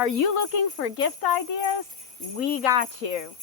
Are you looking for gift ideas? We got you.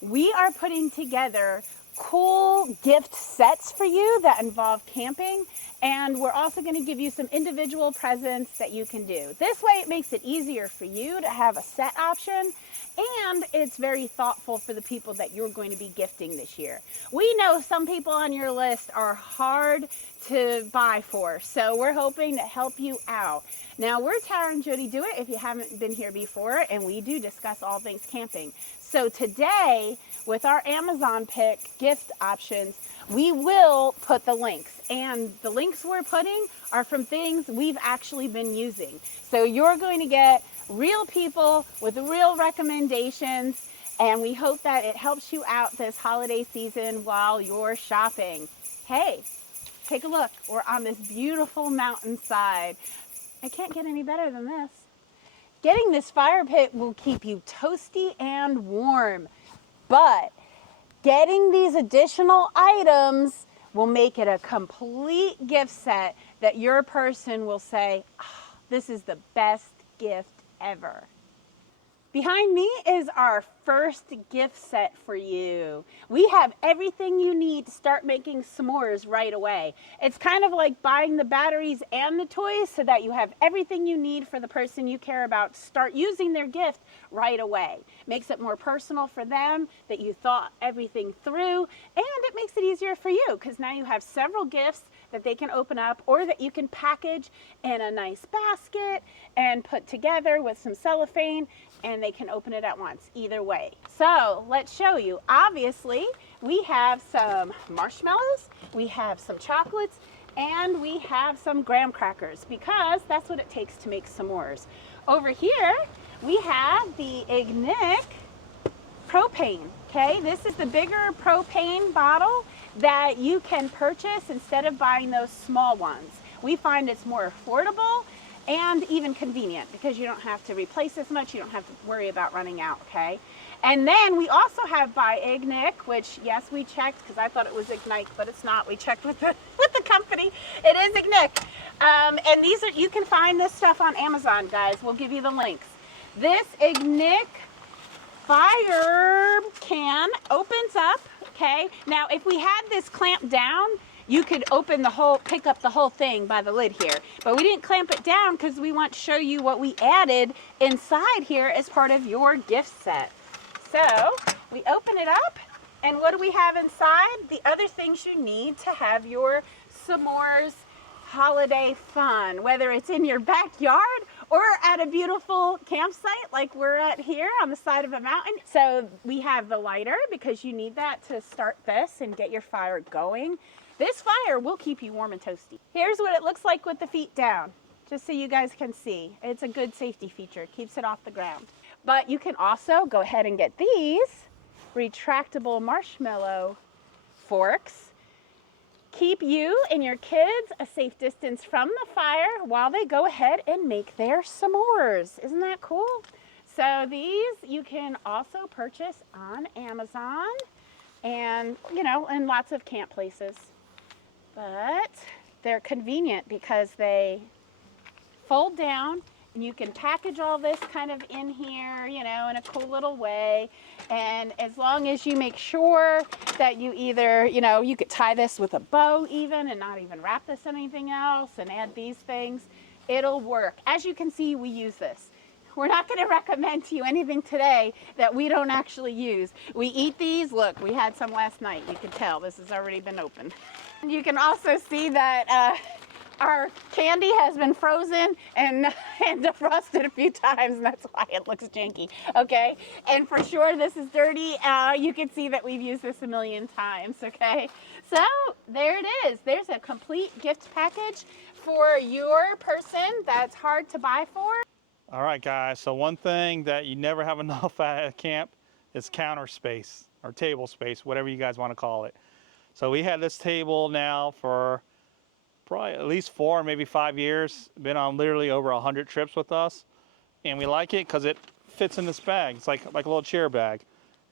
We are putting together cool gift sets for you that involve camping, and we're also going to give you some individual presents that you can do. This way it makes it easier for you to have a set option, and it's very thoughtful for the people that you're going to be gifting this year. We know some people on your list are hard to buy for, so we're hoping to help you out. Now, we're Tara and Jody Do It if you haven't been here before, and we do discuss all things camping. So today, with our Amazon pick gift options, we will put the links, and the links we're putting are from things we've actually been using. So you're going to get real people with real recommendations, and we hope that it helps you out this holiday season while you're shopping. Hey, take a look. We're on this beautiful mountainside. I can't get any better than this. Getting this fire pit will keep you toasty and warm, but getting these additional items will make it a complete gift set that your person will say, oh, this is the best gift ever. Behind me is our first gift set for you. We have everything you need to start making s'mores right away. It's kind of like buying the batteries and the toys so that you have everything you need for the person you care about to start using their gift right away. Makes it more personal for them that you thought everything through, and it makes it easier for you because now you have several gifts that they can open up or that you can package in a nice basket and put together with some cellophane, and they can open it at once, either way. So let's show you. Obviously, we have some marshmallows, we have some chocolates, and we have some graham crackers because that's what it takes to make s'mores. Over here, we have the Ignic propane, okay? This is the bigger propane bottle that you can purchase instead of buying those small ones. We find it's more affordable and even convenient because you don't have to replace as much, you don't have to worry about running out, okay? And then we also have by Ignic, which yes, we checked because I thought it was Ignite, but it's not. We checked with the company. It is Ignic. And these are, you can find this stuff on Amazon, guys. We'll give you the links. This Ignic fire can opens up, okay? Now, if we had this clamped down, you could open the whole, pick up the whole thing by the lid here. But we didn't clamp it down because we want to show you what we added inside here as part of your gift set. So we open it up, and what do we have inside? The other things you need to have your s'mores holiday fun, whether it's in your backyard or at a beautiful campsite like we're at here on the side of a mountain. So we have the lighter because you need that to start this and get your fire going. This fire will keep you warm and toasty. Here's what it looks like with the feet down, just so you guys can see. It's a good safety feature. It keeps it off the ground. But you can also go ahead and get these retractable marshmallow forks. Keep you and your kids a safe distance from the fire while they go ahead and make their s'mores. Isn't that cool? So these you can also purchase on Amazon and, you know, in lots of camp places. But they're convenient because they fold down and you can package all this kind of in here, you know, in a cool little way. And as long as you make sure that you either, you know, you could tie this with a bow even and not even wrap this in anything else and add these things, it'll work. As you can see, we use this. We're not going to recommend to you anything today that we don't actually use. We eat these. Look, we had some last night. You can tell this has already been opened. You can also see that our candy has been frozen and defrosted a few times, and that's why it looks janky, okay? And for sure this is dirty. You can see that we've used this a million times, okay? So there it is. There's a complete gift package for your person that's hard to buy for. All right, guys, so one thing that you never have enough at camp is counter space or table space, whatever you guys want to call it. So we had this table now for probably at least 4, maybe 5 years. Been on literally over 100 trips with us, and we like it because it fits in this bag. It's like a little chair bag.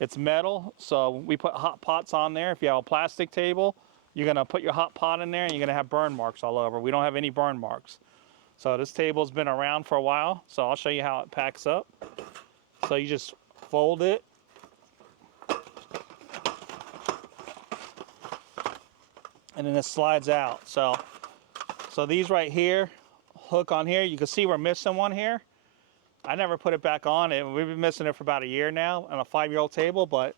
It's metal, so we put hot pots on there. If you have a plastic table, you're gonna put your hot pot in there and you're gonna have burn marks all over. We don't have any burn marks. So this table's been around for a while, so I'll show you how it packs up. So you just fold it. And then it slides out. So these right here, hook on here, you can see we're missing one here. I never put it back on. We've been missing it for about a year now on a 5-year-old table, but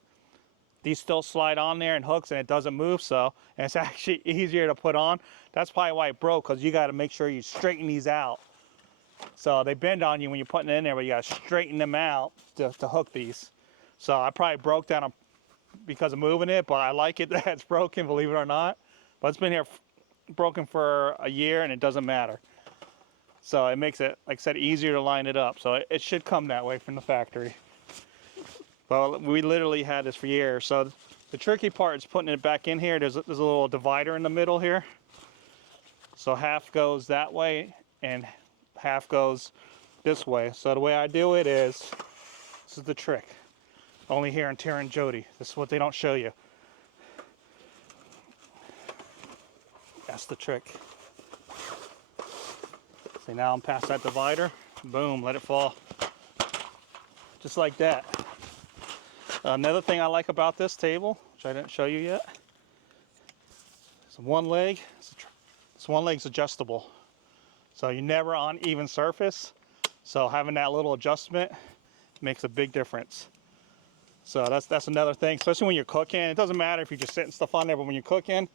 these still slide on there and hooks and it doesn't move, and it's actually easier to put on. That's probably why it broke, because you got to make sure you straighten these out. So they bend on you when you're putting it in there, but you got to straighten them out to hook these. So I probably broke down because of moving it, but I like it that it's broken, believe it or not. But it's been here broken for a year and it doesn't matter. So it makes it, like I said, easier to line it up. So it should come that way from the factory. But we literally had this for years. So the tricky part is putting it back in here. There's a little divider in the middle here. So half goes that way and half goes this way. So the way I do it is, this is the trick. Only here in Tara and Jody. This is what they don't show you. That's the trick. See, now I'm past that divider. Boom, let it fall. Just like that. Another thing I like about this table, which I didn't show you yet, is one leg. This one leg's adjustable. So you're never on even surface. So having that little adjustment makes a big difference. So that's another thing, especially when you're cooking. It doesn't matter if you're just setting stuff on there, but when you're cooking,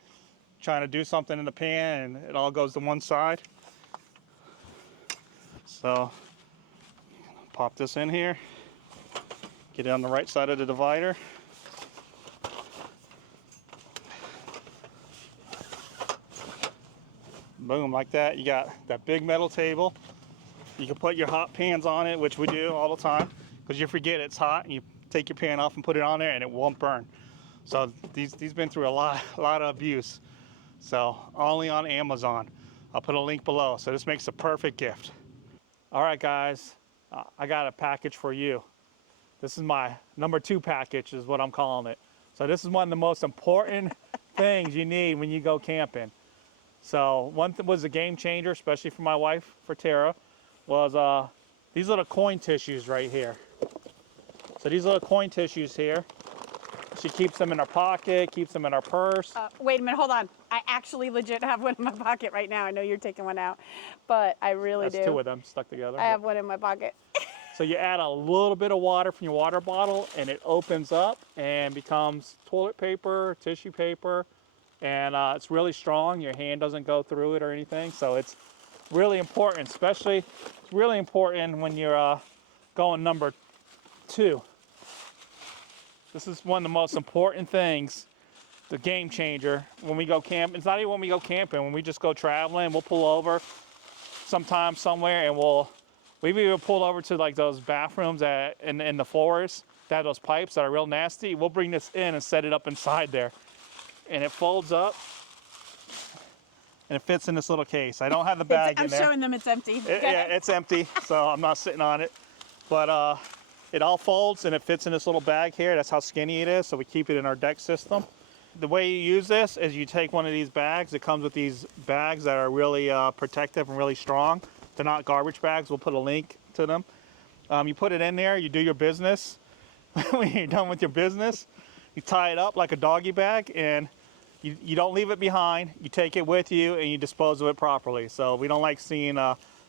trying to do something in the pan and it all goes to one side. So pop this in here, get it on the right side of the divider. Boom, like that. You got that big metal table. You can put your hot pans on it, which we do all the time, because you forget it's hot and you take your pan off and put it on there and it won't burn. So these been through a lot of abuse. So only on Amazon. I'll put a link below. So this makes a perfect gift. All right, guys, I got a package for you. This is my number 2 package, is what I'm calling it. So this is one of the most important things you need when you go camping. So one thing was a game changer, especially for my wife, for Tara, was these little coin tissues right here. So these little coin tissues here, she keeps them in her pocket, keeps them in her purse. Wait a minute, hold on. I actually legit have one in my pocket right now. I know you're taking one out, but I really do. That's 2 of them stuck together. I have one in my pocket. So you add a little bit of water from your water bottle and it opens up and becomes toilet paper, tissue paper, and it's really strong. Your hand doesn't go through it or anything. So it's really important, especially it's really important when you're going number 2. This is one of the most important things, the game changer when we go camping. It's not even when we go camping, when we just go traveling, we'll pull over sometime somewhere and we've even pulled over to like those bathrooms in the forest that have those pipes that are real nasty. We'll bring this in and set it up inside there. And it folds up and it fits in this little case. I don't have the bag in there. I'm showing them it's empty. Yeah, it's empty, so I'm not sitting on it. But it all folds and it fits in this little bag here. That's how skinny it is, so we keep it in our deck system. The way you use this is you take one of these bags. It comes with these bags that are really protective and really strong. They're not garbage bags. We'll put a link to them. You put it in there, you do your business. When you're done with your business, you tie it up like a doggy bag and you don't leave it behind. You take it with you and you dispose of it properly. So we don't like seeing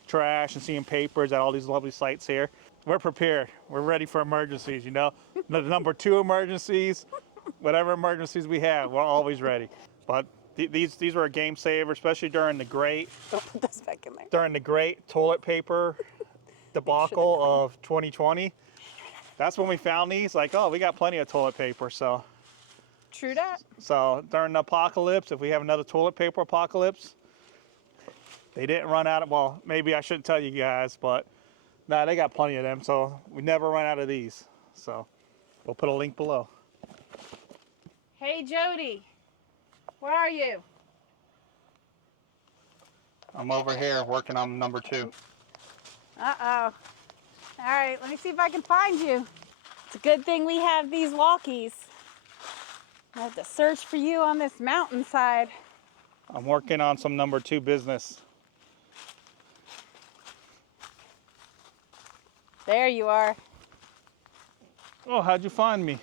trash and seeing papers at all these lovely sites here. We're prepared. We're ready for emergencies, you know. The number 2 emergencies, whatever emergencies we have, we're always ready. But these were a game saver, especially during the great, Don't put this back in there. during the great toilet paper debacle of 2020. That's when we found these, like, oh, we got plenty of toilet paper, so. True that. So during the apocalypse, if we have another toilet paper apocalypse, they didn't run out of, well, maybe I shouldn't tell you guys, but nah, they got plenty of them, so we never run out of these. So we'll put a link below. Hey, Jody, where are you? I'm over here working on number 2. Uh-oh. All right, let me see if I can find you. It's a good thing we have these walkies. I have to search for you on this mountainside. I'm working on some number 2 business. There you are. Oh, how'd you find me?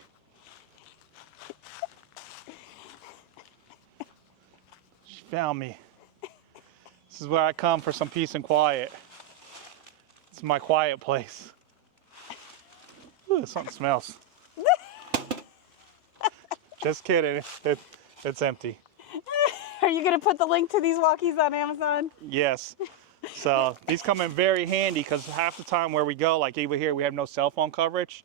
She found me. This is where I come for some peace and quiet. It's my quiet place. Ooh, something smells. Just kidding. It's empty. Are you going to put the link to these walkies on Amazon? Yes. So these come in very handy because half the time where we go, like even here, we have no cell phone coverage.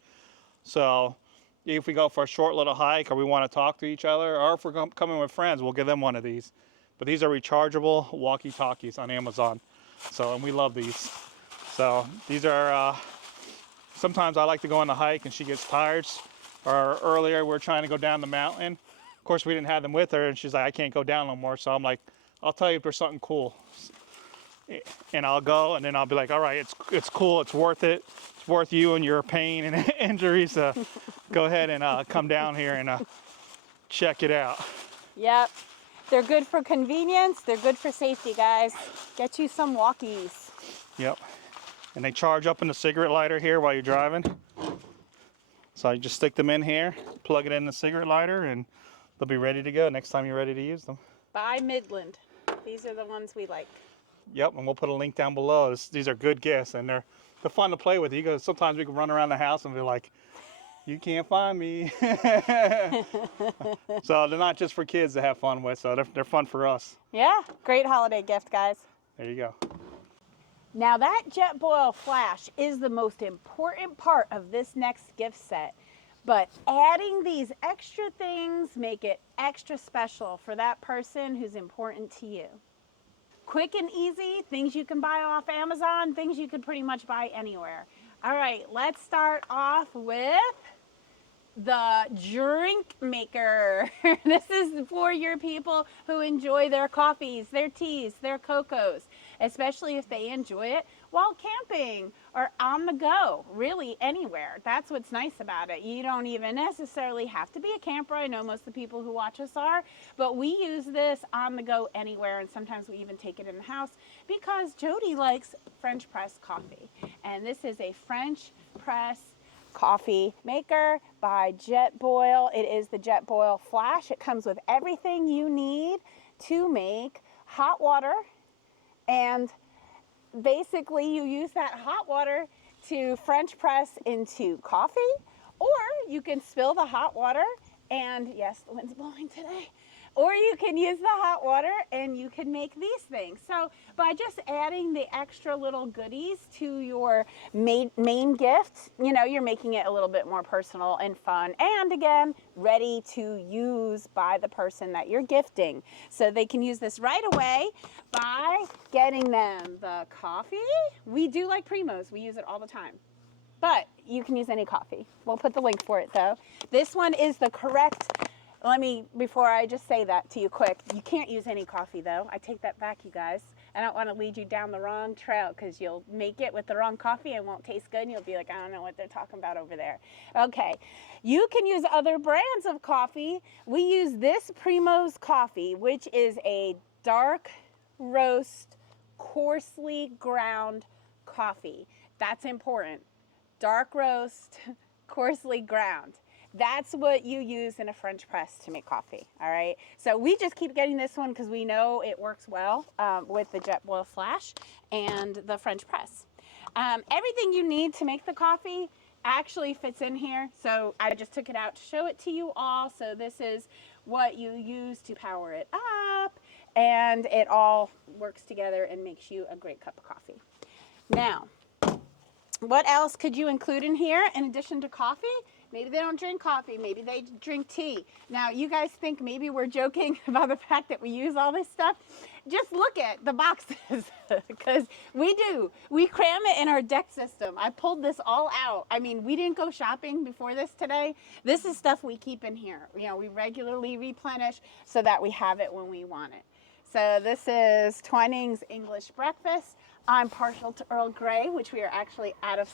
So if we go for a short little hike or we want to talk to each other, or if we're coming with friends, we'll give them one of these. But these are rechargeable Walkie Talkies on Amazon. So, and we love these. So these are, sometimes I like to go on the hike and she gets tired. Or earlier we're trying to go down the mountain. Of course we didn't have them with her and she's like, I can't go down no more. So I'm like, I'll tell you if there's something cool. And I'll go and then I'll be like, all right, it's cool, it's worth it. It's worth you and your pain and injuries. Go ahead and come down here and check it out. Yep. They're good for convenience. They're good for safety, guys. Get you some walkies. Yep. And they charge up in the cigarette lighter here while you're driving. So you just stick them in here, plug it in the cigarette lighter, and they'll be ready to go next time you're ready to use them. By Midland. These are the ones we like. Yep, and we'll put a link down below. These are good gifts, and they're fun to play with. Sometimes we can run around the house and be like, you can't find me. So they're not just for kids to have fun with, so they're fun for us. Yeah, great holiday gift, guys. There you go. Now that Jetboil flash is the most important part of this next gift set, but adding these extra things make it extra special for that person who's important to you. Quick and easy, things you can buy off Amazon, things you could pretty much buy anywhere. All right, let's start off with the drink maker. This is for your people who enjoy their coffees, their teas, their cocos, especially if they enjoy it while camping or on the go, really anywhere. That's what's nice about it. You don't even necessarily have to be a camper. I know most of the people who watch us are, but we use this on the go anywhere, and sometimes we even take it in the house because Jody likes French press coffee. And this is a French press coffee maker by Jetboil. It is the Jetboil Flash. It comes with everything you need to make hot water, and basically you use that hot water to French press into coffee, or you can spill the hot water and, yes, the wind's blowing today, or you can use the hot water and you can make these things. So by just adding the extra little goodies to your main gift, you know, you're making it a little bit more personal and fun, and again, ready to use by the person that you're gifting. So they can use this right away by getting them the coffee. We do like Primos. We use it all the time. But you can use any coffee. We'll put the link for it though. This one is the correct. Before I just say that to you quick, you can't use any coffee though. I take that back, you guys. I don't want to lead you down the wrong trail because you'll make it with the wrong coffee and won't taste good and you'll be like, I don't know what they're talking about over there. Okay, you can use other brands of coffee. We use this Primo's coffee, which is a dark roast, coarsely ground coffee. That's important. Dark roast, coarsely ground. That's what you use in a French press to make coffee, all right? So we just keep getting this one because we know it works well with the Jetboil Flash and the French press. Everything you need to make the coffee actually fits in here. So I just took it out to show it to you all. So this is what you use to power it up, and it all works together and makes you a great cup of coffee. Now, what else could you include in here in addition to coffee? Maybe they don't drink coffee, maybe they drink tea. Now, you guys think maybe we're joking about the fact that we use all this stuff? Just look at the boxes, because we do. We cram it in our deck system. I pulled this all out. I mean, we didn't go shopping before this today. This is stuff we keep in here. You know, we regularly replenish so that we have it when we want it. So this is Twinings English Breakfast. I'm partial to Earl Grey, which we are actually out of,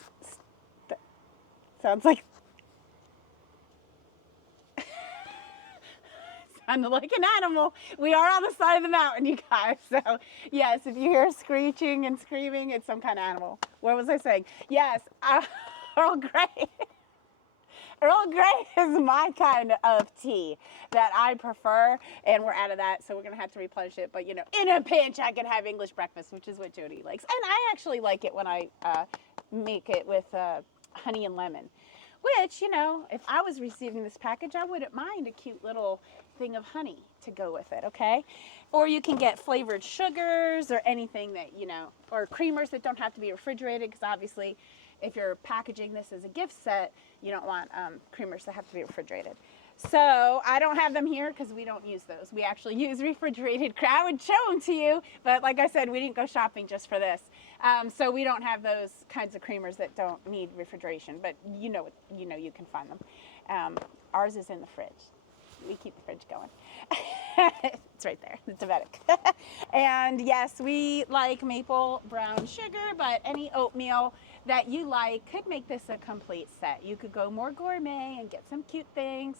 sounds like, sounded like an animal. We are on the side of the mountain, you guys. So, yes, if you hear screeching and screaming, it's some kind of animal. What was I saying? Yes, Earl Grey. Earl Grey is my kind of tea that I prefer, and we're out of that, so we're going to have to replenish it. But, you know, in a pinch, I can have English breakfast, which is what Jody likes. And I actually like it when I make it with honey and lemon, which, you know, if I was receiving this package, I wouldn't mind a cute little thing of honey to go with it, okay? Or you can get flavored sugars or anything that, you know, or creamers that don't have to be refrigerated, because obviously if you're packaging this as a gift set, you don't want creamers that have to be refrigerated. So I don't have them here because we don't use those. We actually use refrigerated. I would show them to you, but like I said, we didn't go shopping just for this. So we don't have those kinds of creamers that don't need refrigeration, but you know you can find them. Ours is in the fridge. We keep the fridge going. It's right there. It's Tibetic. And yes, we like maple brown sugar, but any oatmeal that you like could make this a complete set. You could go more gourmet and get some cute things.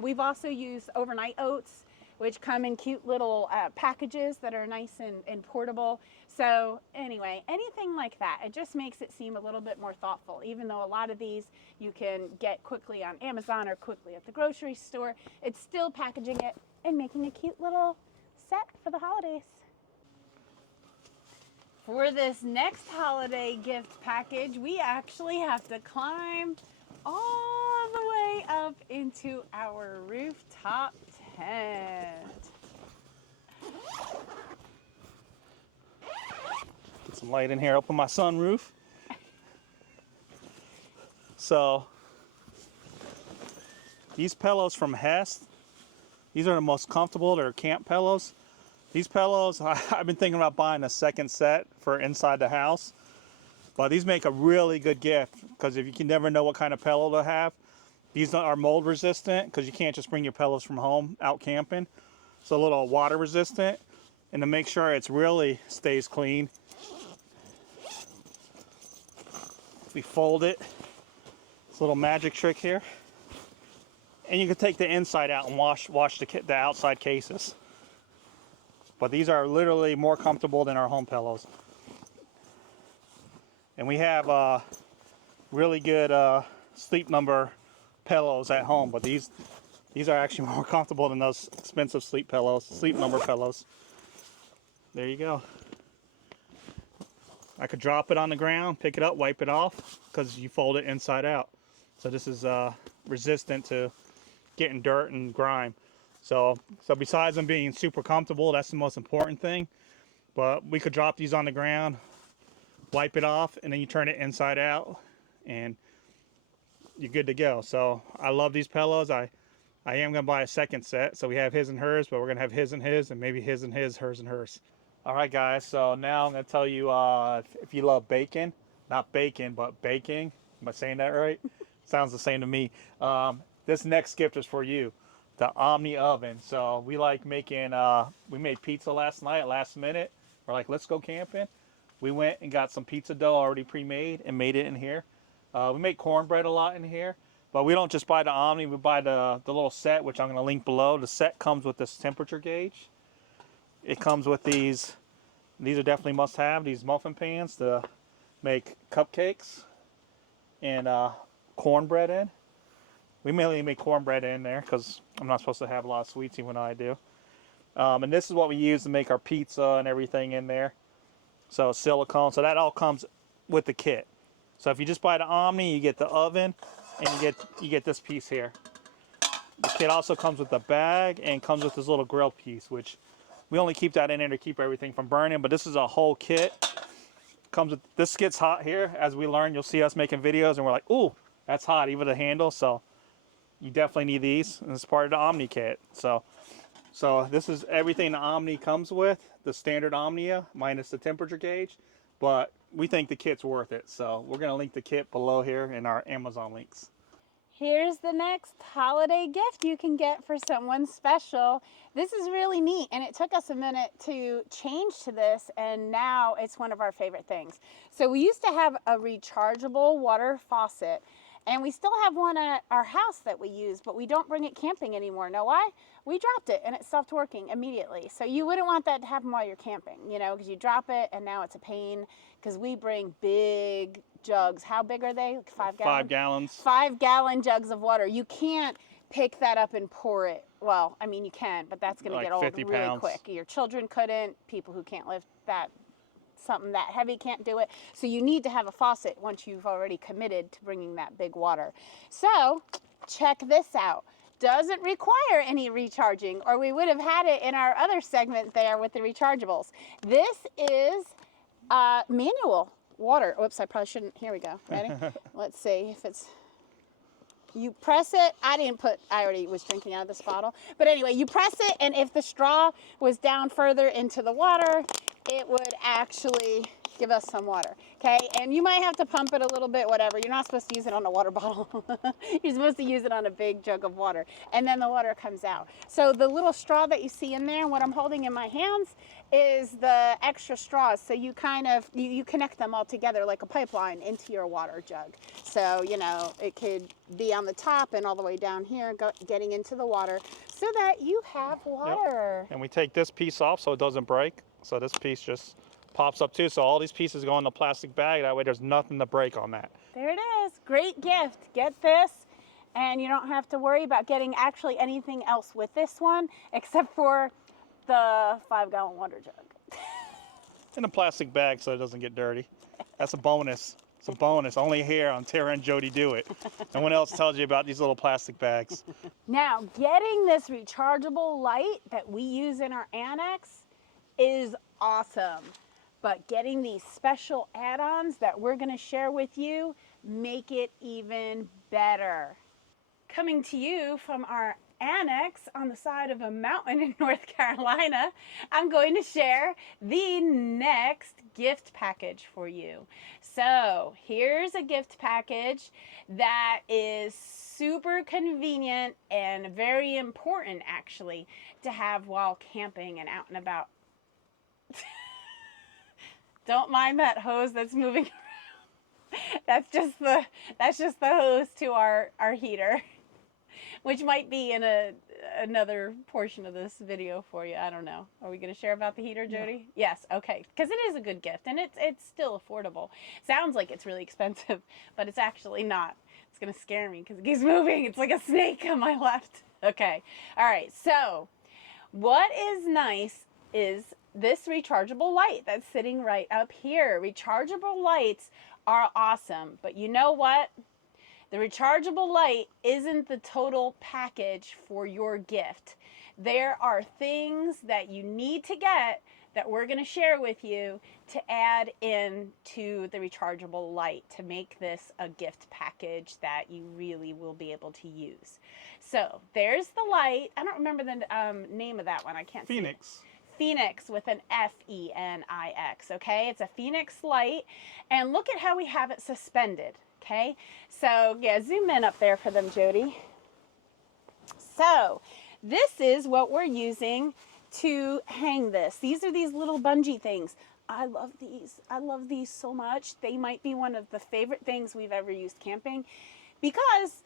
We've also used overnight oats, which come in cute little packages that are nice and portable. So anyway, anything like that, it just makes it seem a little bit more thoughtful, even though a lot of these you can get quickly on Amazon or quickly at the grocery store. It's still packaging it and making a cute little set for the holidays. For this next holiday gift package, we actually have to climb all the way up into our rooftop tent. Get some light in here, open my sunroof. So, these pillows from Hess, these are the most comfortable. They're camp pillows. These pillows, I've been thinking about buying a second set for inside the house. But these make a really good gift because if you can never know what kind of pillow to have, these are mold resistant because you can't just bring your pillows from home out camping. So a little water resistant, and to make sure it's really stays clean, we fold it. It's a little magic trick here, and you can take the inside out and wash the outside cases. But these are literally more comfortable than our home pillows. And we have really good sleep number pillows at home, but these are actually more comfortable than those expensive sleep number pillows. There you go. I could drop it on the ground, pick it up, wipe it off, because you fold it inside out. So this is resistant to getting dirt and grime. So besides them being super comfortable, that's the most important thing. But we could drop these on the ground, wipe it off, and then you turn it inside out, and you're good to go. So I love these pillows. I am going to buy a second set. So we have his and hers, but we're going to have his, and maybe his and his, hers and hers. All right, guys. So now I'm going to tell you if you love bacon, not bacon, but baking. Am I saying that right? Sounds the same to me. This next gift is for you. The Omni oven. So we like making, we made pizza last night, last minute. We're like, let's go camping. We went and got some pizza dough already pre-made and made it in here. We make cornbread a lot in here, but we don't just buy the Omni, we buy the little set, which I'm going to link below. The set comes with this temperature gauge. It comes with these are definitely must have, these muffin pans to make cupcakes and cornbread in. We mainly make cornbread in there because I'm not supposed to have a lot of sweets, even though I do. And this is what we use to make our pizza and everything in there. So silicone. So that all comes with the kit. So if you just buy the Omni, you get the oven, and you get this piece here. The kit also comes with the bag and comes with this little grill piece, which we only keep that in there to keep everything from burning. But this is a whole kit. Comes with this gets hot here. As we learn, you'll see us making videos, and we're like, ooh, that's hot, even the handle. So you definitely need these, and it's part of the Omni kit. So this is everything the Omni comes with, the standard Omnia minus the temperature gauge, but we think the kit's worth it. So we're going to link the kit below here in our Amazon links. Here's the next holiday gift you can get for someone special. This is really neat, and it took us a minute to change to this, and now it's one of our favorite things. So we used to have a rechargeable water faucet, And we still have one at our house that we use, but we don't bring it camping anymore. Know why? We dropped it and it stopped working immediately. So you wouldn't want that to happen while you're camping, you know, because you drop it and now it's a pain, because we bring big jugs. How big are they? Like 5 gallon? 5 gallons. 5-gallon jugs of water. You can't pick that up and pour it. Well, I mean, you can, but that's going to Like get old 50 really pounds. quick. Your children couldn't. People who can't lift that, something that heavy can't do it. So you need to have a faucet once you've already committed to bringing that big water. So check this out. Doesn't require any recharging, or we would have had it in our other segment there with the rechargeables. This is manual water. Oops, I probably shouldn't. Here we go. Ready? Let's see if it's... You press it. I already was drinking out of this bottle. But anyway, you press it, and if the straw was down further into the water, it would actually give us some water. Okay? And you might have to pump it a little bit, whatever. You're not supposed to use it on a water bottle. You're supposed to use it on a big jug of water. And then the water comes out. So the little straw that you see in there, and what I'm holding in my hands, is the extra straws. So you kind of, you connect them all together like a pipeline into your water jug. So, you know, it could be on the top and all the way down here, getting into the water, so that you have water. Yep. And we take this piece off so it doesn't break. So this piece just pops up too. So all these pieces go in the plastic bag. That way there's nothing to break on that. There it is. Great gift. Get this. And you don't have to worry about getting actually anything else with this one, except for the 5-gallon water jug. In a plastic bag so it doesn't get dirty. That's a bonus. It's a bonus. Only here on Tara and Jody Do It. No one else tells you about these little plastic bags. Now, getting this rechargeable light that we use in our annex is awesome. But getting these special add-ons that we're going to share with you make it even better. Coming to you from our annex on the side of a mountain in North Carolina, I'm going to share the next gift package for you. So here's a gift package that is super convenient and very important, actually, to have while camping and out and about. Don't mind that hose that's moving around. That's just the hose to our heater, which might be in another portion of this video for you. I don't know. Are we going to share about the heater, Jody? Yeah. Yes. Okay. Because it is a good gift, and it's still affordable. Sounds like it's really expensive, but it's actually not. It's going to scare me because it keeps moving. It's like a snake on my left. Okay. All right. So what is nice is this rechargeable light that's sitting right up here. Rechargeable lights are awesome, but you know what? The rechargeable light isn't the total package for your gift. There are things that you need to get that we're going to share with you to add in to the rechargeable light to make this a gift package that you really will be able to use. So there's the light. I don't remember the name of that one. I can't see it. Phoenix. Phoenix with an F-E-N-I-X, okay? It's a Phoenix light, and look at how we have it suspended, okay? So, yeah, zoom in up there for them, Jody. So, this is what we're using to hang this. These are these little bungee things. I love these. I love these so much. They might be one of the favorite things we've ever used camping, because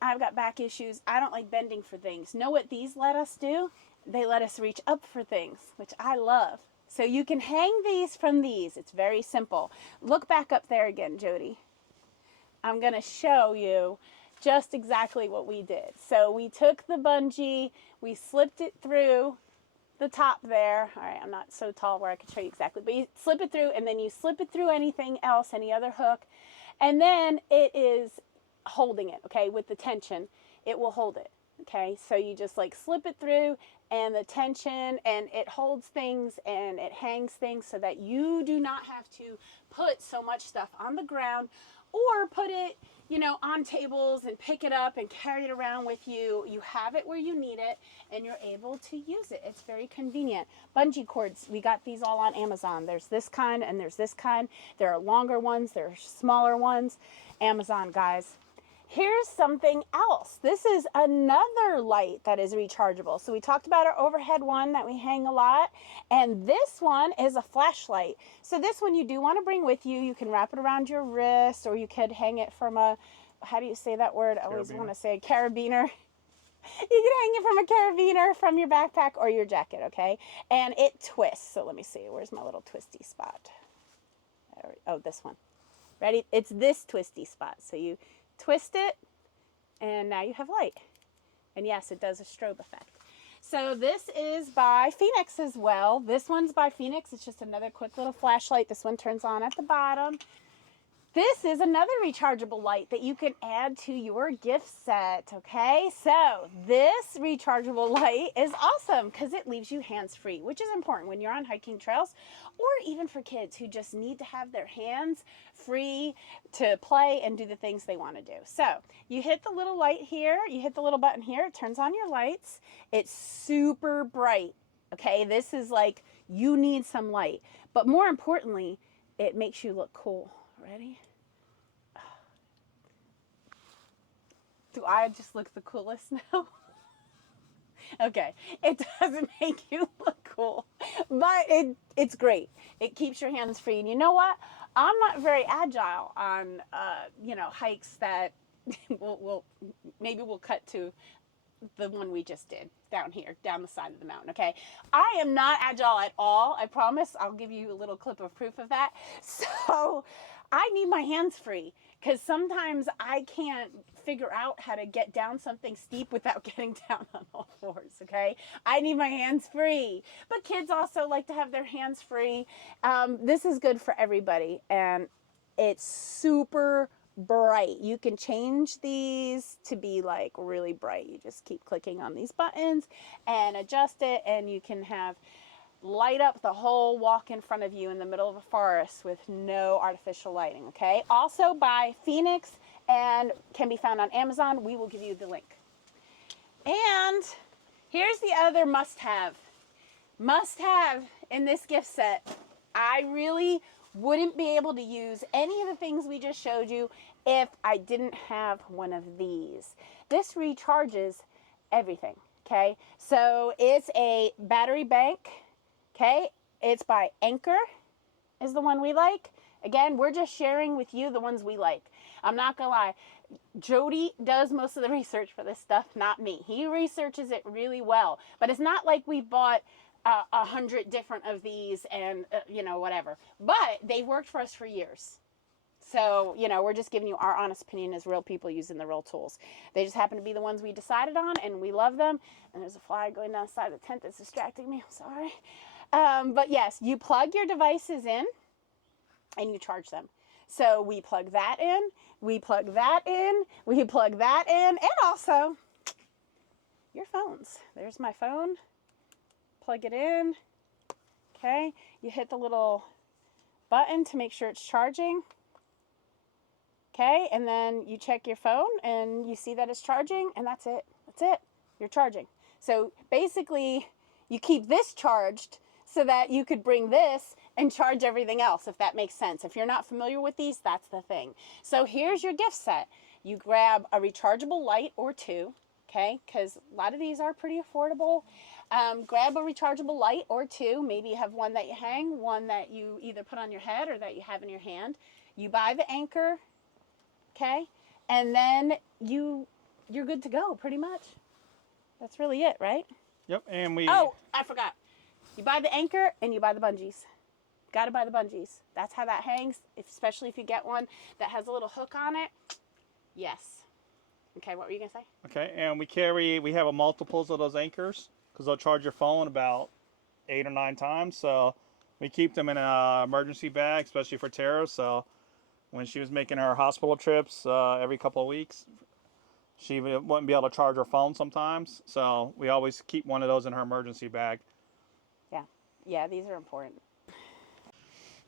I've got back issues. I don't like bending for things. Know what these let us do? They let us reach up for things, which I love. So you can hang these from these. It's very simple. Look back up there again, Jody. I'm going to show you just exactly what we did. So we took the bungee, we slipped it through the top there. All right, I'm not so tall where I can show you exactly, but you slip it through, and then you slip it through anything else, any other hook, and then it is holding it, okay, with the tension. It will hold it. Okay, so you just like slip it through, and the tension, and it holds things and it hangs things so that you do not have to put so much stuff on the ground or put it, you know, on tables and pick it up and carry it around with you. You have it where you need it, and you're able to use it. It's very convenient. Bungee cords, we got these all on Amazon. There's this kind and there's this kind. There are longer ones, there are smaller ones. Amazon, guys. Here's something else. This is another light that is rechargeable. So we talked about our overhead one that we hang a lot, and this one is a flashlight. So this one you do want to bring with you. You can wrap it around your wrist, or you could hang it from a how do you say that word? I always Carabiner. want to say carabiner. You can hang it from a carabiner from your backpack or your jacket, okay? And it twists. So let me see. Where's my little twisty spot? Oh, this one. Ready? It's this twisty spot. So you twist it, and now you have light. And yes, it does a strobe effect. So this is by Phoenix as well. This one's by Phoenix. It's just another quick little flashlight. This one turns on at the bottom. This is another rechargeable light that you can add to your gift set, okay? So this rechargeable light is awesome because it leaves you hands-free, which is important when you're on hiking trails, or even for kids who just need to have their hands free to play and do the things they want to do. So you hit the little light here, you hit the little button here, it turns on your lights. It's super bright, okay? This is like, you need some light, but more importantly, it makes you look cool. Ready? Do I just look the coolest now? Okay, it doesn't make you look cool, but it's great. It keeps your hands free. And you know what? I'm not very agile on, hikes that maybe we'll cut to the one we just did down here, down the side of the mountain, okay? I am not agile at all. I promise. I'll give you a little clip of proof of that. So I need my hands free because sometimes I can't figure out how to get down something steep without getting down on all fours, okay? I need my hands free. But kids also like to have their hands free. This is good for everybody, and it's super bright. You can change these to be like really bright. You just keep clicking on these buttons and adjust it, and you can have light up the whole walk in front of you in the middle of a forest with no artificial lighting, okay? Also by Phoenix and can be found on Amazon. We will give you the link. And here's the other must-have in this gift set. I really wouldn't be able to use any of the things we just showed you if I didn't have one of these. This recharges everything, okay? So it's a battery bank, okay? It's by Anchor is the one we like. Again, we're just sharing with you the ones we like. I'm not gonna lie, Jody does most of the research for this stuff, not me. He researches it really well, but it's not like we bought 100 different of these and whatever, but they've worked for us for years. So we're just giving you our honest opinion as real people using the real tools. They just happen to be the ones we decided on, and we love them. And there's a fly going down the side of the tent that's distracting me. I'm sorry. But yes, you plug your devices in and you charge them. So we plug that in, we plug that in, we plug that in, and also your phones. There's my phone. Plug it in. Okay, you hit the little button to make sure it's charging. Okay, and then you check your phone and you see that it's charging, and that's it. That's it. You're charging. So basically, you keep this charged so that you could bring this and charge everything else, if that makes sense. If you're not familiar with these, that's the thing. So here's your gift set. You grab a rechargeable light or two, okay, because a lot of these are pretty affordable. Grab a rechargeable light or two. Maybe you have one that you hang, one that you either put on your head or that you have in your hand. You buy the Anchor, okay, and then you're good to go, pretty much. That's really it, right? Yep, and Oh, I forgot. You buy the Anchor and you buy the bungees. Got to buy the bungees. That's how that hangs, especially if you get one that has a little hook on it. Yes. Okay, what were you going to say? Okay, and we have a multiples of those anchors because they'll charge your phone about 8 or 9 times. So we keep them in an emergency bag, especially for Tara. So when she was making her hospital trips every couple of weeks, she wouldn't be able to charge her phone sometimes. So we always keep one of those in her emergency bag. Yeah, these are important.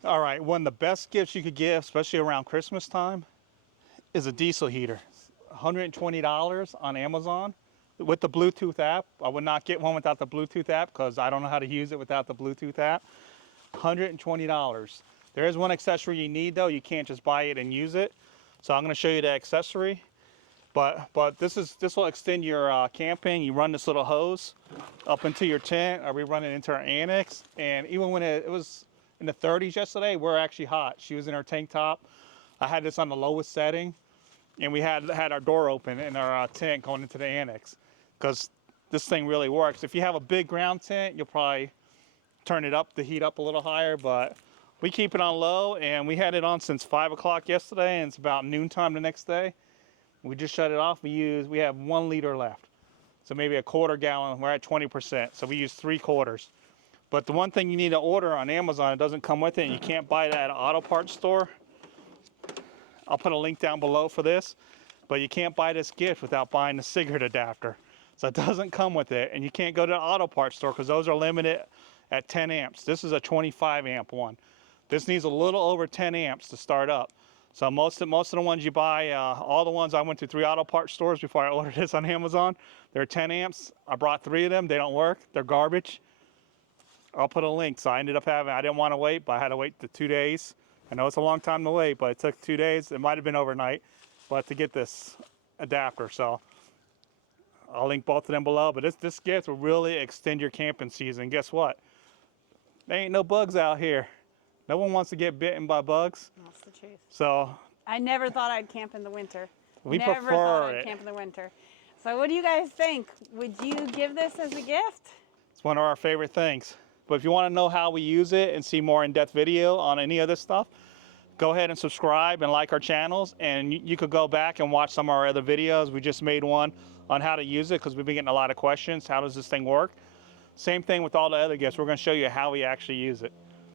All right, one of the best gifts you could give, especially around Christmas time, is a diesel heater. $120 on Amazon with the Bluetooth app. I would not get one without the Bluetooth app because I don't know how to use it without the Bluetooth app. $120. There is one accessory you need though. You can't just buy it and use it. So I'm going to show you the accessory. But this will extend your camping. You run this little hose up into your tent, or we run it into our annex. And even when it was in the 30s yesterday, we're actually hot. She was in her tank top. I had this on the lowest setting. and we had our door open in our tent going into the annex, because this thing really works. If you have a big ground tent, you'll probably turn it up, the heat up a little higher, but we keep it on low, and we had it on since 5 o'clock yesterday, and it's about noontime the next day. We just shut it off. We have 1 liter left. So maybe a quarter gallon, we're at 20%. So we use 3/4. But the one thing you need to order on Amazon, it doesn't come with it, and you can't buy that at an auto parts store. I'll put a link down below for this, but you can't buy this gift without buying the cigarette adapter. So it doesn't come with it, and you can't go to the auto parts store because those are limited at 10 amps. This is a 25 amp one. This needs a little over 10 amps to start up. So most of the ones you buy, all the ones I went to 3 auto parts stores before I ordered this on Amazon, they're 10 amps. I brought 3 of them. They don't work. They're garbage. I'll put a link. So I ended up I didn't want to wait, but I had to wait the 2 days. I know it's a long time to wait, but it took 2 days. It might have been overnight, but to get this adapter. So I'll link both of them below. But this gift will really extend your camping season. Guess what? There ain't no bugs out here. No one wants to get bitten by bugs. That's the truth. So I never thought I'd camp in the winter. we never prefer thought I'd it. camp in the winter. So what do you guys think? Would you give this as a gift? It's one of our favorite things. But if you want to know how we use it and see more in-depth video on any of this stuff, go ahead and subscribe and like our channels, and you could go back and watch some of our other videos. We just made one on how to use it because we've been getting a lot of questions. How does this thing work? Same thing with all the other gifts. We're going to show you how we actually use it.